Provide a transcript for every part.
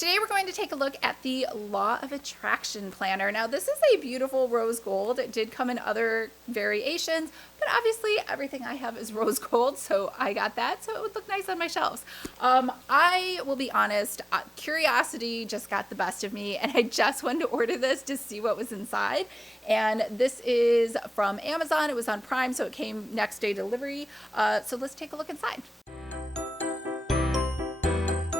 Today we're going to take a look at the Law of Attraction Planner. Now this is a beautiful rose gold. It did come in other variations, but obviously everything I have is rose gold, so I got that so it would look nice on my shelves. I will be honest, curiosity just got the best of me, and I just wanted to order this to see what was inside. And this is from Amazon. It was on Prime, so it came next day delivery. So let's take a look inside.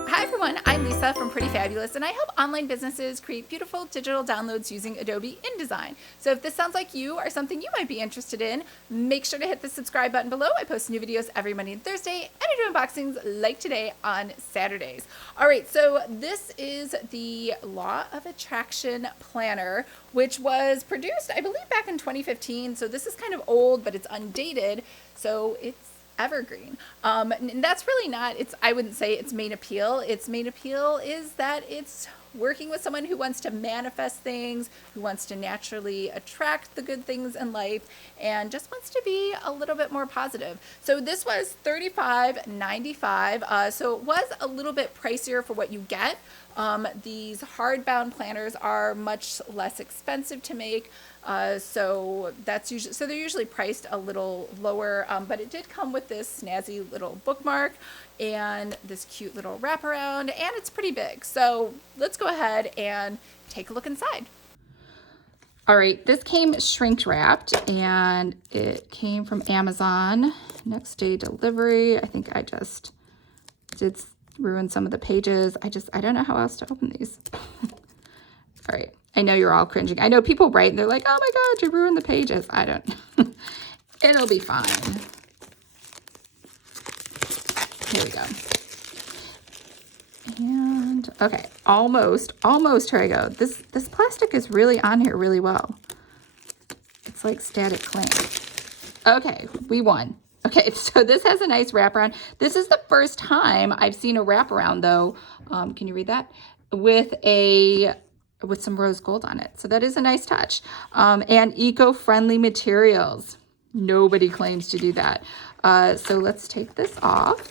Hi everyone, I'm Lisa from Pretty Fabulous, and I help online businesses create beautiful digital downloads using Adobe InDesign. So if this sounds like you or something you might be interested in, make sure to hit the subscribe button below. I post new videos every Monday and Thursday, and I do unboxings like today on Saturdays. All right, so this is the Law of Attraction Planner, which was produced, I believe, back in 2015. So this is kind of old, but it's undated, so it's evergreen. And that's really not, I wouldn't say its main appeal. Its main appeal is that it's working with someone who wants to manifest things, who wants to naturally attract the good things in life, and just wants to be a little bit more positive. So this was $35.95. So it was a little bit pricier for what you get. These hardbound planners are much less expensive to make. So they're usually priced a little lower, but it did come with this snazzy little bookmark and this cute little wraparound, and it's pretty big. So let's go ahead and take a look inside. All right, this came shrink wrapped, and it came from Amazon, next day delivery. I think I just did ruin some of the pages. I don't know how else to open these. All right. I know you're all cringing. I know people write and they're like, oh my God, you ruined the pages. I don't. It'll be fine. Here we go. And okay, almost, here I go. This plastic is really on here really well. It's like static cling. Okay, we won. Okay, so this has a nice wraparound. This is the first time I've seen a wraparound though. Can you read that? With some rose gold on it. So that is a nice touch. And eco-friendly materials. Nobody claims to do that. So let's take this off.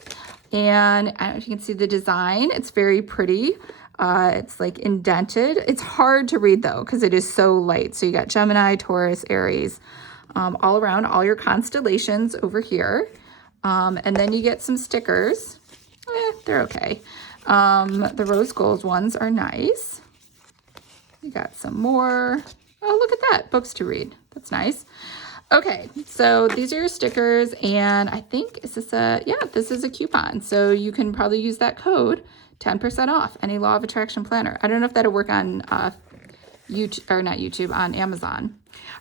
And I don't know if you can see the design. It's very pretty. It's like indented. It's hard to read though, because it is so light. So you got Gemini, Taurus, Aries, all around, all your constellations over here. And then you get some stickers. They're okay. The rose gold ones are nice. You got some more. Oh, look at that. Books to read. That's nice. Okay, so these are your stickers, and I think, this is a coupon. So you can probably use that code, 10% off any Law of Attraction Planner. I don't know if that'll work on YouTube, or not YouTube, on Amazon.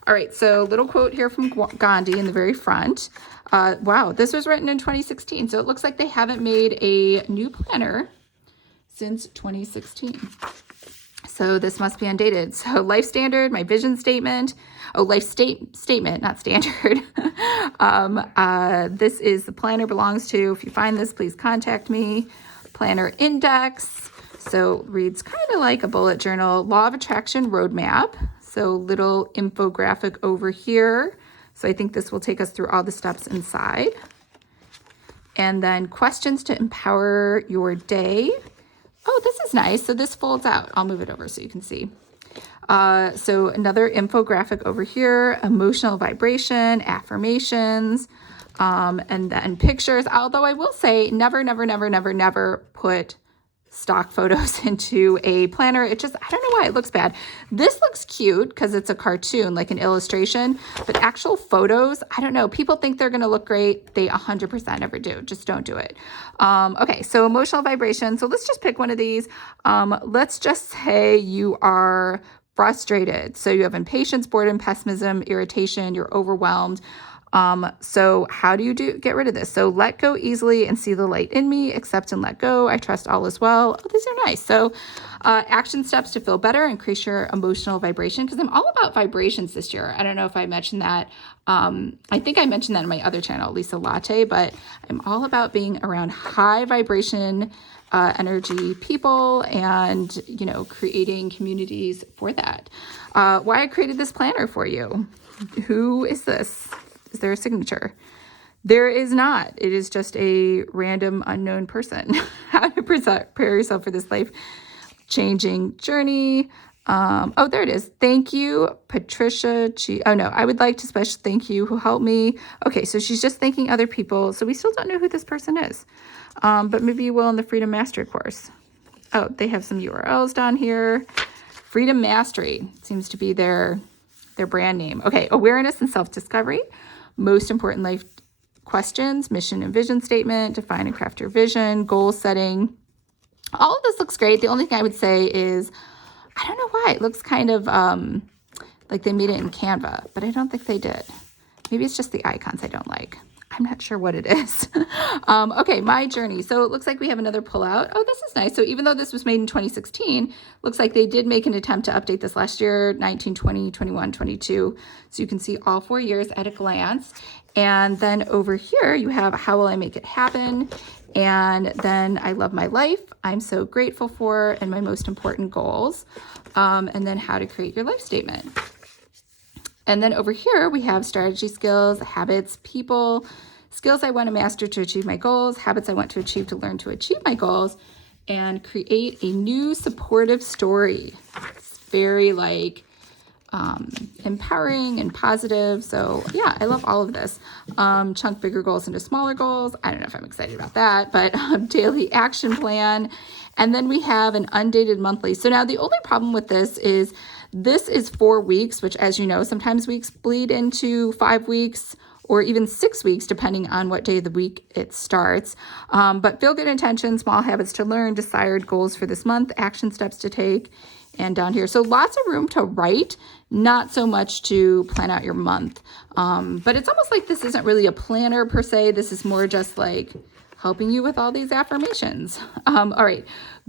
All right, so little quote here from Gandhi in the very front. Wow, this was written in 2016, so it looks like they haven't made a new planner since 2016. So this must be undated. So life standard, my vision statement. Oh, life statement, not standard. This is the planner belongs to. If you find this, please contact me. Planner index. So reads kind of like a bullet journal. Law of Attraction roadmap. So little infographic over here. So I think this will take us through all the steps inside. And then questions to empower your day. Oh, this is nice. So this folds out. I'll move it over so you can see. So another infographic over here, emotional vibration, affirmations, and then pictures. Although I will say never put stock photos into a planner. I don't know why it looks bad. This looks cute because it's a cartoon, like an illustration, but actual photos, I don't know. People think they're going to look great. They 100% never do. Just don't do it. Okay, so emotional vibration. So let's just pick one of these. Let's just say you are frustrated. So you have impatience, boredom, pessimism, irritation, you're overwhelmed. So how do you get rid of this? So let go easily and see the light in me, accept and let go. I trust all is well. Oh, these are nice. So, action steps to feel better, increase your emotional vibration. Cause I'm all about vibrations this year. I don't know if I mentioned that. I think I mentioned that in my other channel, Lisa Latte, but I'm all about being around high vibration, energy people and, creating communities for that. Why I created this planner for you. Who is this? Is there a signature? There is not. It is just a random unknown person. How to prepare yourself for this life. changing journey. Oh, there it is. Thank you, Patricia. Oh no, I would like to special thank you who helped me. Okay, so she's just thanking other people. So we still don't know who this person is, but maybe you will in the Freedom Mastery course. Oh, they have some URLs down here. Freedom Mastery seems to be their brand name. Okay, awareness and self-discovery. Most important life questions, mission and vision statement, define and craft your vision, goal setting. All of this looks great. The only thing I would say is, I don't know why. It looks kind of like they made it in Canva, but I don't think they did. Maybe it's just the icons I don't like. I'm not sure what it is. Okay, my journey. So it looks like we have another pullout. Oh, this is nice. So even though this was made in 2016, looks like they did make an attempt to update this last year, 19, 20, 21, 22. So you can see all 4 years at a glance. And then over here, you have how will I make it happen? And then I love my life, I'm so grateful for, and my most important goals. And then how to create your life statement. And then over here, we have strategy, skills, habits, people, skills I want to master to achieve my goals, habits I want to achieve to learn to achieve my goals, and create a new supportive story. It's very like empowering and positive. So yeah, I love all of this. Chunk bigger goals into smaller goals. I don't know if I'm excited about that, but daily action plan. And then we have an undated monthly. So now the only problem with this is 4 weeks, which, as you know, sometimes weeks bleed into 5 weeks or even 6 weeks, depending on what day of the week it starts. But feel good intentions, small habits to learn, desired goals for this month, action steps to take, and down here. So lots of room to write, not so much to plan out your month. But it's almost like this isn't really a planner per se. This is more just like helping you with all these affirmations. All right,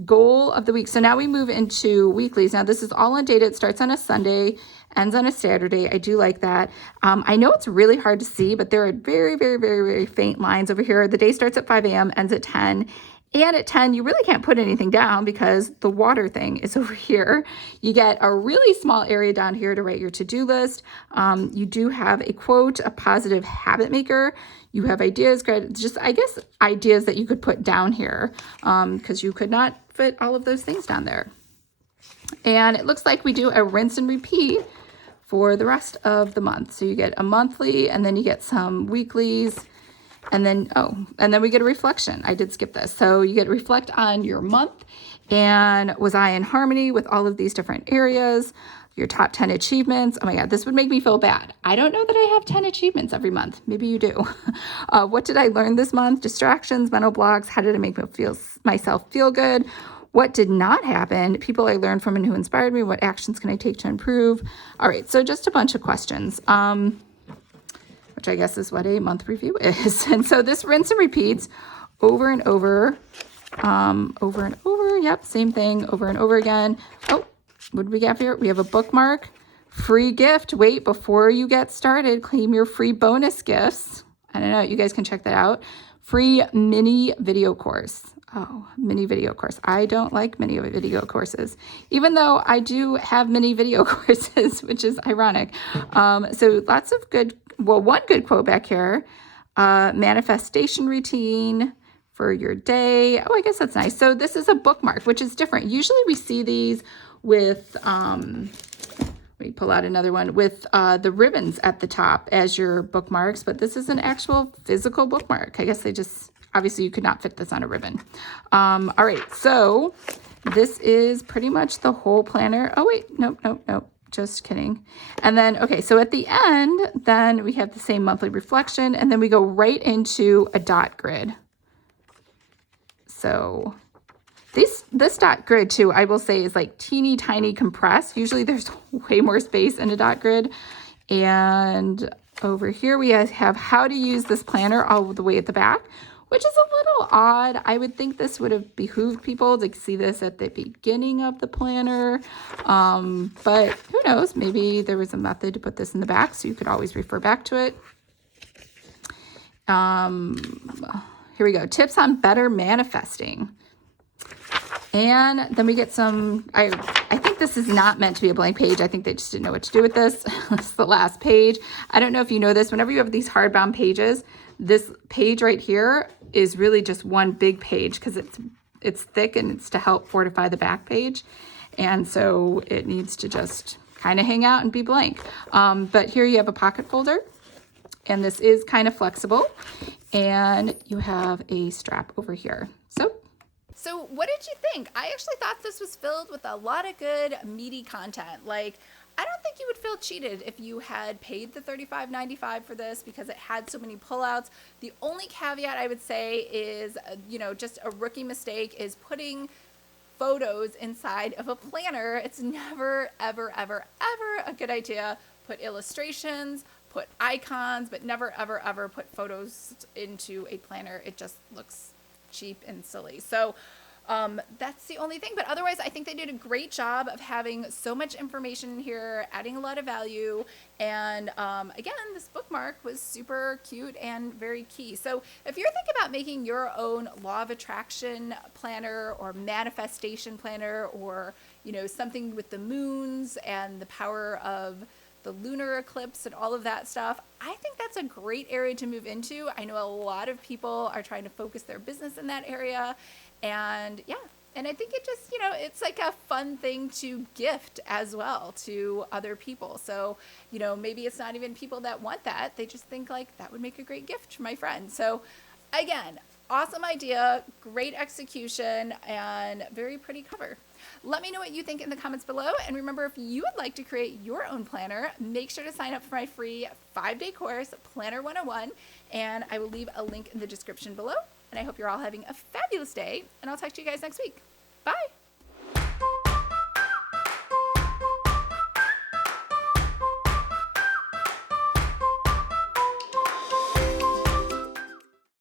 goal of the week. So now we move into weeklies. Now this is all undated. It starts on a Sunday, ends on a Saturday. I do like that. I know it's really hard to see, but there are very, very, very, very faint lines over here. The day starts at 5 a.m., ends at 10. And at 10, you really can't put anything down because the water thing is over here. You get a really small area down here to write your to-do list. You do have a quote, a positive habit maker. You have ideas, just, I guess, ideas that you could put down here because you could not fit all of those things down there. And it looks like we do a rinse and repeat for the rest of the month. So you get a monthly, and then you get some weeklies. And then, and then we get a reflection. I did skip this. So you get to reflect on your month. And was I in harmony with all of these different areas? Your top 10 achievements. Oh my God, this would make me feel bad. I don't know that I have 10 achievements every month. Maybe you do. What did I learn this month? Distractions, mental blocks. How did I make myself feel good? What did not happen? People I learned from and who inspired me. What actions can I take to improve? All right, so just a bunch of questions. Which I guess is what a month review is. And so this rinse and repeats over and over, over and over. Yep, same thing over and over again. Oh, what do we have here? We have a bookmark, free gift. Wait, before you get started, claim your free bonus gifts. I don't know, you guys can check that out. Free mini video course. Oh, mini video course. I don't like mini video courses, even though I do have mini video courses, which is ironic. So lots of good, well, one good quote back here, manifestation routine for your day. Oh, I guess that's nice. So this is a bookmark, which is different. Usually we see these with, let me pull out another one, with the ribbons at the top as your bookmarks, but this is an actual physical bookmark. I guess they just, obviously you could not fit this on a ribbon. All right, so this is pretty much the whole planner. Oh wait, nope. Just kidding. And then, okay, so at the end, then we have the same monthly reflection, and then we go right into a dot grid. So this dot grid too, I will say, is like teeny tiny compressed. Usually there's way more space in a dot grid. And over here we have how to use this planner all the way at the back, which is a little odd. I would think this would have behooved people to see this at the beginning of the planner. But who knows, maybe there was a method to put this in the back so you could always refer back to it. Here we go, tips on better manifesting. And then we get some, I think this is not meant to be a blank page. I think they just didn't know what to do with this. It's the last page. I don't know if you know this, whenever you have these hardbound pages, this page right here is really just one big page because it's it's thick and it's to help fortify the back page. And so it needs to just kind of hang out and be blank. But here you have a pocket folder, and this is kind of flexible, and you have a strap over here. So what did you think? I actually thought this was filled with a lot of good meaty content. Like, I don't think you would feel cheated if you had paid the $35.95 for this because it had so many pullouts. The only caveat I would say is, just a rookie mistake is putting photos inside of a planner. It's never, ever, ever, ever a good idea. Put illustrations, put icons, but never, ever, ever put photos into a planner. It just looks cheap and silly. So that's the only thing, but otherwise I think they did a great job of having so much information in here, adding a lot of value, and again, this bookmark was super cute and very key. So if you're thinking about making your own law of attraction planner or manifestation planner, or something with the moons and the power of the lunar eclipse and all of that stuff, I think that's a great area to move into. I know a lot of people are trying to focus their business in that area. And yeah, and I think it just, it's like a fun thing to gift as well to other people. So, maybe it's not even people that want that. They just think like that would make a great gift for my friend. So again, awesome idea, great execution, and very pretty cover. Let me know what you think in the comments below. And remember, if you would like to create your own planner, make sure to sign up for my free 5-day course, Planner 101. And I will leave a link in the description below. And I hope you're all having a fabulous day. And I'll talk to you guys next week. Bye.